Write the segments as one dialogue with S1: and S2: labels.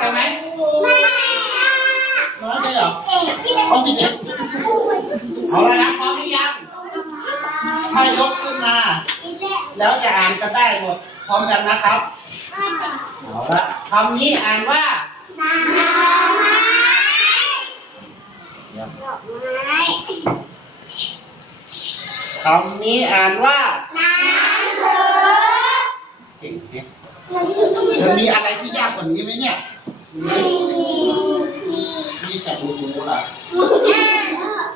S1: ไปไหม
S2: ไม่
S1: น้อยไปเหรอ
S2: เอกพี่ได้
S1: เอาสิเอ็ดเอาละนะพร้อมหรือยังถ้ายกขึ้นมา
S2: พี่ได้
S1: แล้วจะอ่านกันได้หมด พร้อมกันนะครับเอาละคำนี้อ่านว่า
S2: น้ำไม้
S1: เดี๋ยว
S2: ดอกไม้
S1: คำนี้อ่านว่า
S2: น้ำเสือ
S1: เก่งแฮะ
S2: มัน
S1: จะมีอะไรที่ยากกว่านี้ไหมเนี่ย
S2: มีมีมี
S1: มีแต่ดูดูละ
S2: หนูอ่าน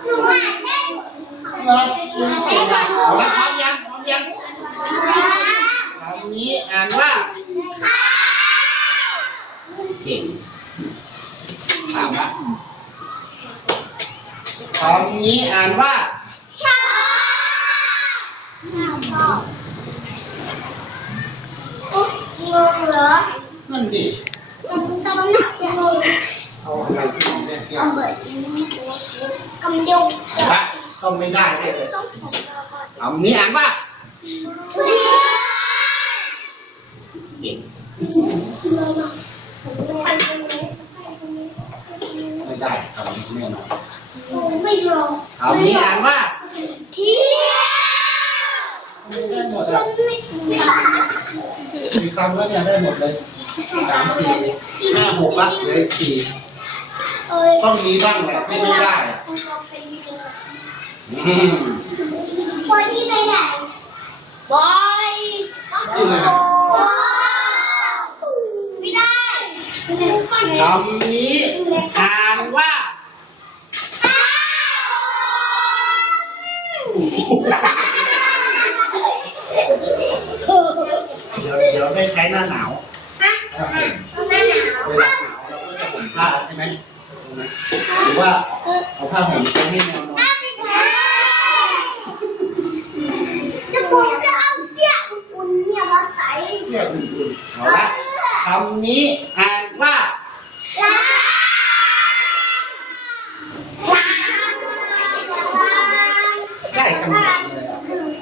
S2: หนูอ่านได้หมด
S1: เนาะเก่งอะเอาละพร้อมยังพร้อมยังคำนี้อ่านว่าเก่งถามว่าคำนี้อ่านว่า
S2: ชอบชอบงงเหรอ
S1: นั่นดิ
S2: มันจะมันหนักงง
S1: เอาอะไรที่มันแรกย
S2: เกเบิดกำยง
S1: ละต้องไม่ได้เลยเอ
S2: งผมรอก่อน
S1: คำนี้อ่านว่า
S2: เพื่อน
S1: เก่งไม่ได้คำนี้แน่นอน
S2: ไม่รอ
S1: คำนี้อ่านว่า
S2: เที่ยว
S1: ได้หมดอะสี่คำแล้วเนี่ยได้หมดเลยสามสี่ห้าหกละเหลืออีกสี่ต้องมีบ้างแหละที่ไม่ได้อะอืม
S2: คนที่ไม่ได้บอยไม่ได้
S1: คำนี้อ่านว่าเดี๋ ยวเดี๋ยวได้ใช้หน้าหนาว
S2: ฮะ
S1: ครับผม
S2: หน้าหนาว
S1: เวลาหนาวเราก็จะห่มผ้าใช่ไหมหรือว่าเอาผ้าห่มไปให้แมวนอน
S2: ถ้าไม่ได้จะผมจะเอาเสื้อคุณเนี่ยมาใส่
S1: เสื้ออุ่นๆเอาละคำนี้อ่านว่า
S2: ล้างล้าง
S1: ได้กันหมดเลย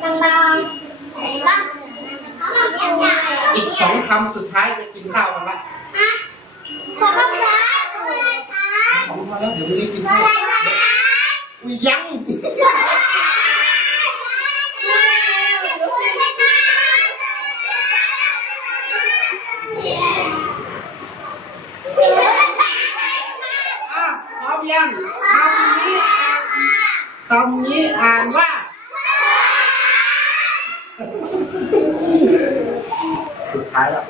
S1: อะ
S2: ล้างไหนบ้าง
S1: อีก สองคำสุดท้ายจะกินข้าวกันละ
S2: ฮะขอคำร้ายอะไรคะ
S1: สองพอแล้วเดี๋ยวไม่ได้กิน
S2: อ
S1: ข้าว
S2: ไรคะ
S1: อุ้ยยังอะพร้อมยังคำนี้อ่านคำนี้อ่านว่า สุด ท้ายแล้ว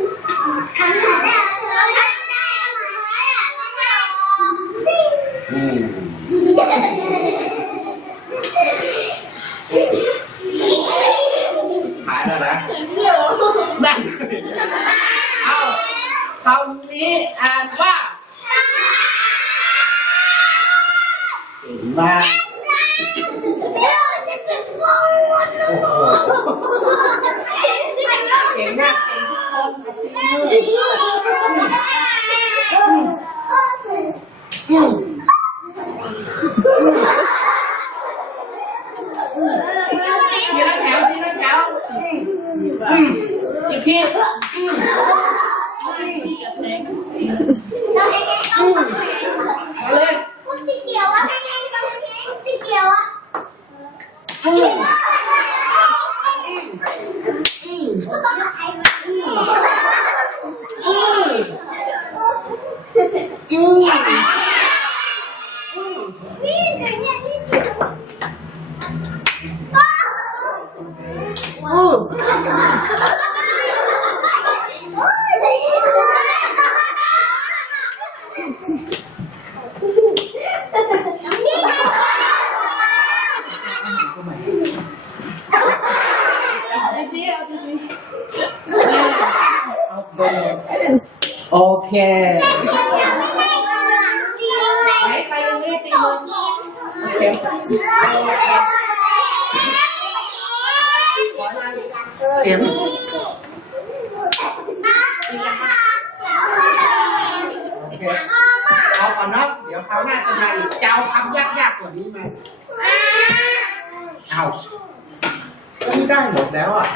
S1: อืมสุดท้ายแล้วนะนั่นเอาคำนี้อ่านว่าเก่งมากโอ้โหเก่งมากเก่งทุ กคนอืมทีละแถวทีละแถวอืมอีกทีอืมมาเลย
S2: กุ๊กสีเขียวอะให้ให้กุ๊กสีเขียวอะ
S1: อืม
S2: ก็ต้องไอ้
S1: อืมอืมอืม
S2: นี่แต่เนี่ยนี่
S1: อืมเอาดีๆเอาดีๆเอาเบอร์ โอเคไหนใครยังไม่ได้ตีมือโอเคเข็มโอเคเอาก่อนเนาะเดี๋ยวคราวหน้าจะมาอีกจะเอาคำยากๆกว่านี้ไหมเอาไม่ได้หมดแล้วอะ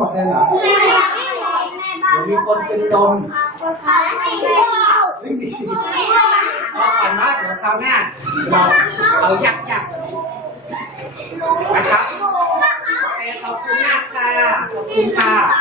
S1: ม่หมดเลยเหรอ
S2: ไม่ดี๋ยวมีคนเป็นลม
S3: ไม่มี
S2: ไม่มีพอก่อนว่าเดี๋ยวคราวหน้าเราเอายักยักนะครับโอเคขอบคุณมากค่ะขอบคุณค่ะ